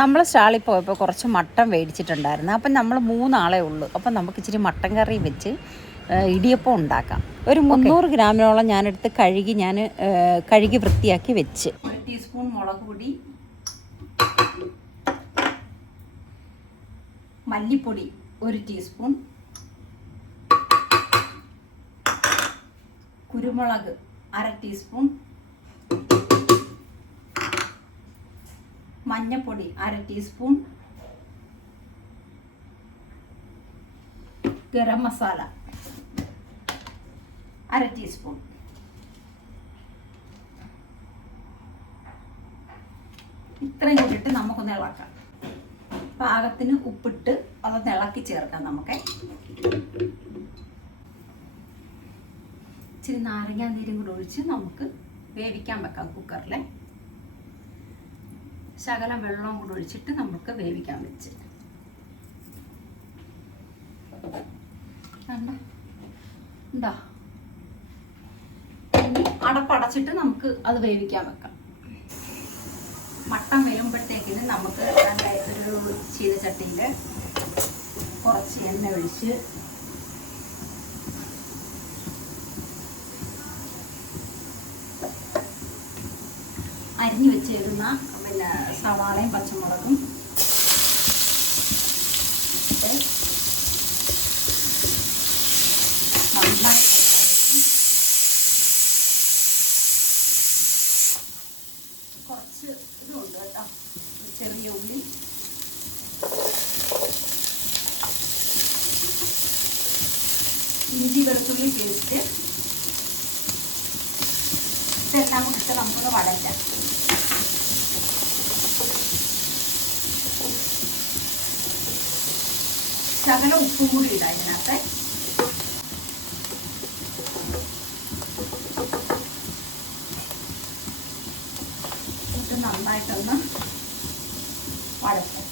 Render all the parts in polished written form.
നമ്മൾ സ്റ്റാളിൽ പോയപ്പോൾ കുറച്ച് മട്ടൻ മേടിച്ചിട്ടുണ്ടായിരുന്നു. അപ്പം നമ്മൾ 3 ആളേ ഉള്ളൂ. അപ്പം നമുക്ക് ഇച്ചിരി മട്ടൻ കറി വെച്ച് ഇടിയപ്പം ഉണ്ടാക്കാം. ഒരു 300 ഗ്രാമിനോളം ഞാനെടുത്ത് കഴുകി വൃത്തിയാക്കി വെച്ച്. 1 ടീസ്പൂൺ മുളക് പൊടി, മല്ലിപ്പൊടി 1 ടീസ്പൂൺ, കുരുമുളക് 1/2 ടീസ്പൂൺ, മഞ്ഞൾപ്പൊടി 1/2 ടീസ്പൂൺ, ഗരം മസാല 1/2 ടീസ്പൂൺ. ഇത്രയും കൂട്ടിയിട്ട് നമുക്കൊന്ന് ഇളക്കാം. പാകത്തിന് ഉപ്പിട്ട് അതൊന്ന് ഇളക്കി ചേർക്കാം. നമുക്ക് ഇച്ചിരി നാരങ്ങാ നീരും കൂടെ ഒഴിച്ച് നമുക്ക് വേവിക്കാൻ വെക്കാം. കുക്കറിൽ ശകലം വെള്ളവും കൂടെ ഒഴിച്ചിട്ട് നമുക്ക് വേവിക്കാൻ വെച്ച് എന്താ ഇനി അടപ്പടച്ചിട്ട് നമുക്ക് അത് വേവിക്കാൻ വെക്കാം. മട്ടൻ വേകുമ്പോഴത്തേക്കിന് നമുക്ക് ഒരു ചീനച്ചട്ടിയിൽ കുറച്ച് എണ്ണ ഒഴിച്ച് അരിഞ്ഞു വെച്ചിരുന്ന സവാളയും പച്ചമുളകും നന്നായി കുറച്ച് ഇതുണ്ട് കേട്ടോ, ചെറിയ ഉള്ളി, ഇഞ്ചി വെളുത്തുള്ളി പേസ്റ്റ് ഇതെല്ലാം കൂടി ഇട്ട് നമുക്കൊന്ന് വഴറ്റാം. ശകല ഉപ്പും കൂടി ഇടാം ഇതിനകത്ത്. ഇത് നന്നായിട്ടൊന്ന് വഴറ്റാം.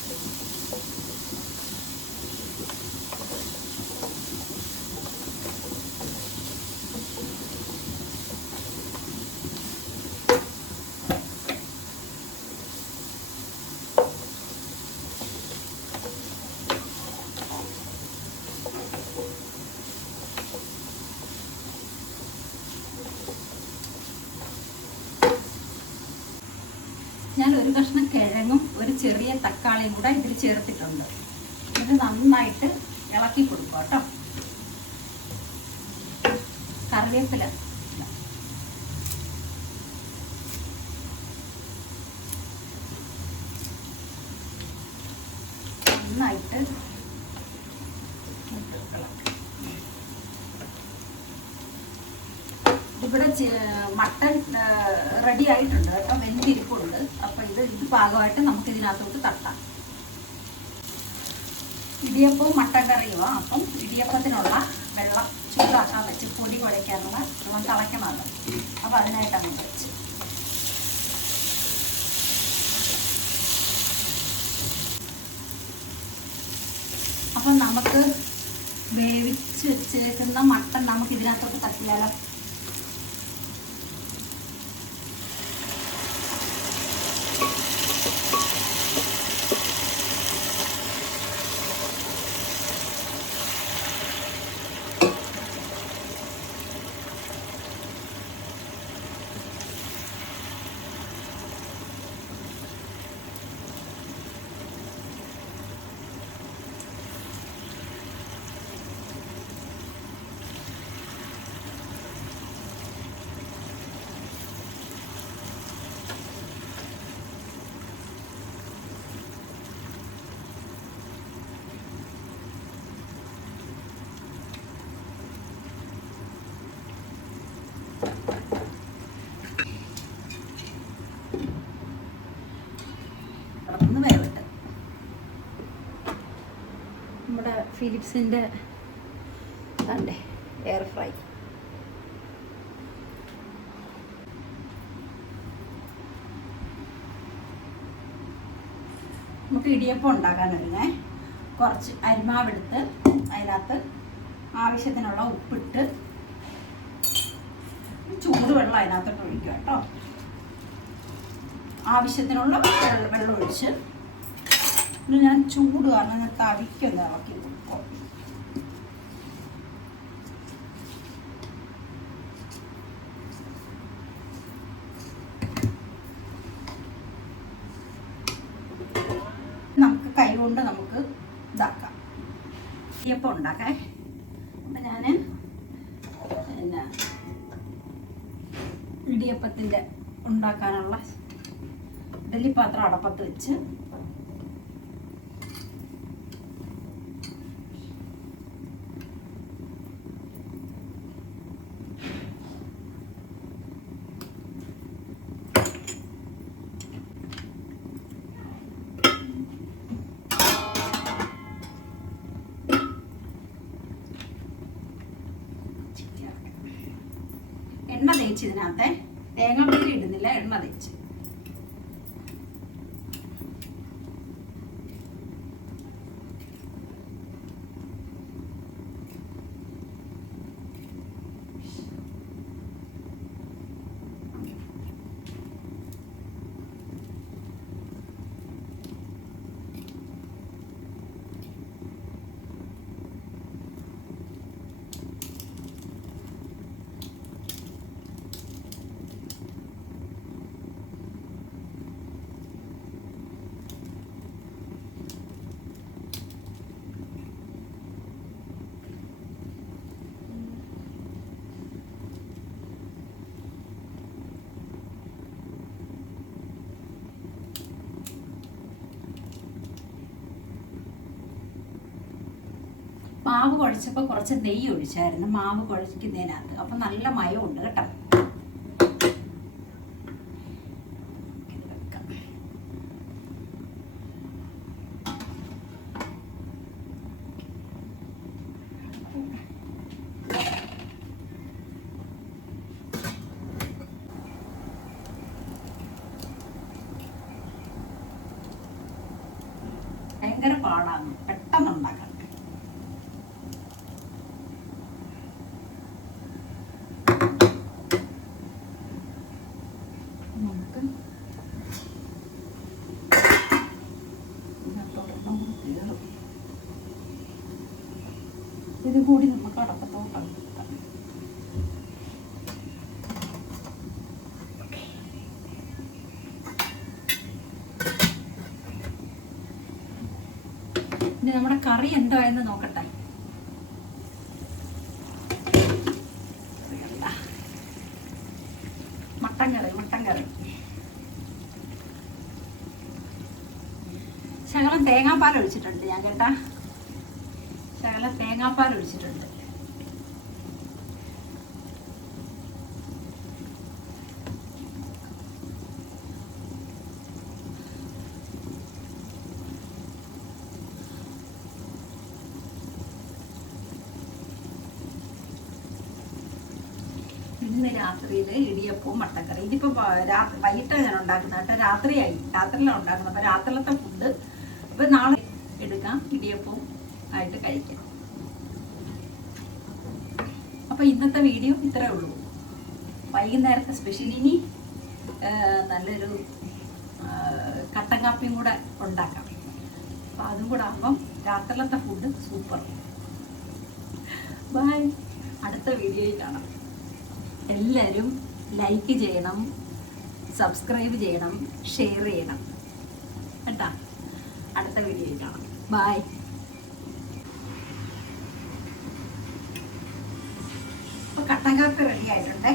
ഞാൻ ഒരു കഷ്ണം കിഴങ്ങും ഒരു ചെറിയ തക്കാളിയും കൂടെ ഇതിൽ ചേർത്തിട്ടുണ്ട്. ഇത് നന്നായിട്ട് ഇളക്കി കൊടുക്കുക കേട്ടോ. കറിവേപ്പില നന്നായിട്ട് ഇവിടെ മട്ടൺ റെഡി ആയിട്ടുണ്ട് കേട്ടോ, വെന്തിരിപ്പുണ്ട്. അപ്പം ഇത് പാകമായിട്ട് നമുക്ക് ഇതിനകത്തോട്ട് തട്ടാം. ഇടിയപ്പവും മട്ടൻ കറിയുമോ. അപ്പം ഇടിയപ്പത്തിനുള്ള വെള്ളം ചൂടാക്കാൻ വെച്ച് പൊടി കുഴയ്ക്കാനുള്ള വെള്ളം തിളയ്ക്കണമല്ലോ. അപ്പം അതിനായിട്ട് അങ്ങ് വെച്ച് അപ്പം നമുക്ക് വേവിച്ച് വെച്ചേക്കുന്ന മട്ടൺ നമുക്ക് ഇതിനകത്തോട്ട് തട്ടിയാലോ. നമ്മുടെ ഫിലിപ്സിൻ്റെ എയർ ഫ്രൈ. നമുക്ക് ഇടിയപ്പം ഉണ്ടാക്കാനല്ലേ കുറച്ച് അരിമാവെടുത്ത് അതിനകത്ത് ആവശ്യത്തിനുള്ള ഉപ്പിട്ട് ചൂടുവെള്ളം അതിനകത്തോട്ട് ഒഴിക്കുക കേട്ടോ. ആവശ്യത്തിനുള്ള വെള്ളം ഒഴിച്ച് ഇത് ഞാൻ ചൂട് കാരണം ഞാൻ തവിക്കൊന്ന് ഇറക്കി കൊടുക്കും. നമുക്ക് കൈ കൊണ്ട് നമുക്ക് ഇതാക്കാം, ഇടിയപ്പം ഉണ്ടാക്കാം. അപ്പം ഞാൻ പിന്നെ ഇടിയപ്പത്തിൻ്റെ ഉണ്ടാക്കാനുള്ള ഇഡലി പാത്രം അടപ്പത്ത് വെച്ച് എണ്ണ തേച്ച് ഇതിനകത്തെ തേങ്ങാപ്പീരി ഇടുന്നില്ല, എണ്ണ തേച്ച്. മാവ് കുഴച്ചപ്പോൾ കുറച്ച് നെയ്യ് ഒഴിച്ചായിരുന്നു മാവ് കുഴക്കുന്നതിനകത്ത്. അപ്പം നല്ല മയമുണ്ട് കേട്ടോ. ഭയങ്കര പാടാണ്, പെട്ടെന്ന് ഉണ്ടാക്കാം. ഇത് കൂടി നമുക്ക് അടപ്പത്തോട്ട് വെക്കാം. ഇനി നമ്മുടെ കറി എന്തായെന്ന് നോക്കട്ടെ. മട്ടൻ കറി ശകലം തേങ്ങാപ്പാൽ ഒഴിച്ചിട്ടുണ്ട് ഞാൻ കേട്ടാ, ശകലം തേങ്ങാപ്പാൽ ഒഴിച്ചിട്ടുണ്ട്. ഇന്ന് രാത്രിയിൽ ഇടിയപ്പവും മട്ടക്കറി. ഇതിപ്പോൾ വൈകിട്ടാണ് ഞാൻ ഉണ്ടാക്കുന്നത് കേട്ടോ, രാത്രിയിലാണ് ഉണ്ടാക്കുന്നത്. അപ്പോൾ രാത്രിയിലത്തെ ഫുഡ് ഇപ്പം നാളെ എടുക്കാം, ഇടിയപ്പവും ആയിട്ട് കഴിക്കാം. അപ്പോൾ ഇന്നത്തെ വീഡിയോ ഇത്രേ ഉള്ളൂ. വൈകുന്നേരത്തെ സ്പെഷ്യൽ ഇനി നല്ലൊരു കട്ടൻ കാപ്പിയും കൂടെ ഉണ്ടാക്കാം. അപ്പോൾ അതും കൂടെ ആകുമ്പം രാത്രിയിലത്തെ ഫുഡ് സൂപ്പർ. ബൈ, അടുത്ത വീഡിയോയിൽ കാണാം. എല്ലാവരും ലൈക്ക് ചെയ്യണം, സബ്സ്ക്രൈബ് ചെയ്യണം, ഷെയർ ചെയ്യണം കേട്ടോ. അടുത്ത വീഡിയോയിൽ കാണാം. ബൈ. അപ്പോൾ കട്ടൻ കാപ്പി റെഡി ആയിട്ടുണ്ടേ.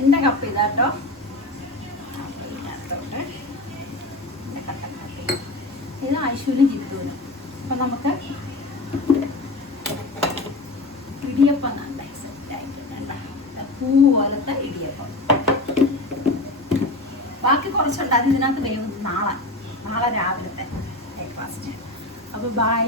എൻ്റെ കപ്പ് ഇതാട്ടോ. ഇത് ആയിഷൂനും ജിത്തുവിനും. അപ്പം നമുക്ക് ഇടിയപ്പം നല്ല സെറ്റ് ആയിട്ടുണ്ട്. പൂ പോലത്തെ ഇടിയപ്പം. ബാക്കി കുറച്ചുണ്ട്, അത് ഇതിനകത്ത് വേവും നാളെ രാവിലത്തെ ബ്രേക്ക്ഫാസ്റ്റ്. അപ്പോൾ ബൈ.